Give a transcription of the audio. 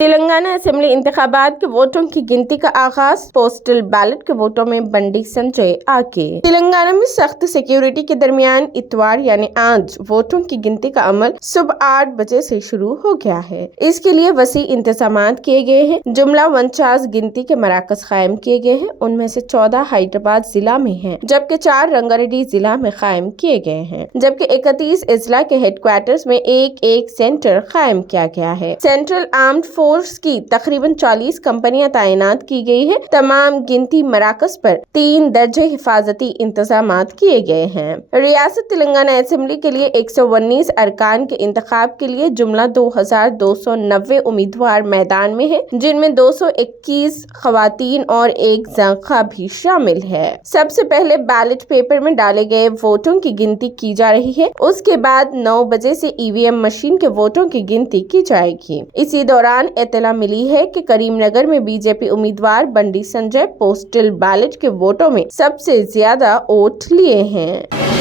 Telangana assembly इंतखाबात के वोटों की गिनती का आगाज, पोस्टल बैलेट के वोटों में बंडी संजय आगे। तेलंगाना में सख्त सिक्योरिटी के दरमियान इतवार यानी आज वोटों की गिनती का अमल सुबह 8 बजे से शुरू हो गया है। इसके लिए वसी इंतजाम किए गए हैं। जुमला 49 गिनती के मराकज कायम किए गए हैं। उनमें से 14 हैदराबाद जिला में हैं, जबकि 4 रंगारेड्डी जिला में कायम किए गए हैं, जबकि 31 अजला के हेडक्वार्टर्स में एक सेंटर कायम किया गया है। सेंट्रल आर्म्ड फोर्स की तकरीबन 40 कंपनियां तैनात की गई है। तमाम गिनती मराकज पर 3 दर्जे हिफाजती इंतजाम किए गए हैं। रियासत तेलंगाना असेंबली के लिए 119 अरकान के इंतखाब के लिए जुमला 2290 उम्मीदवार मैदान में है, जिनमें 221 खवातीन और एक ज़ाक़ा भी शामिल है। सबसे पहले बैलेट पेपर में डाले गए वोटों की गिनती की जा रही है। उसके बाद 9 बजे से ईवीएम मशीन के वोटों की गिनती की जाएगी। इसी दौरान इत्तला मिली है कि करीमनगर में बीजेपी उम्मीदवार बंडी संजय पोस्टल बैलेट के वोटों में सबसे ज्यादा वोट लिए हैं।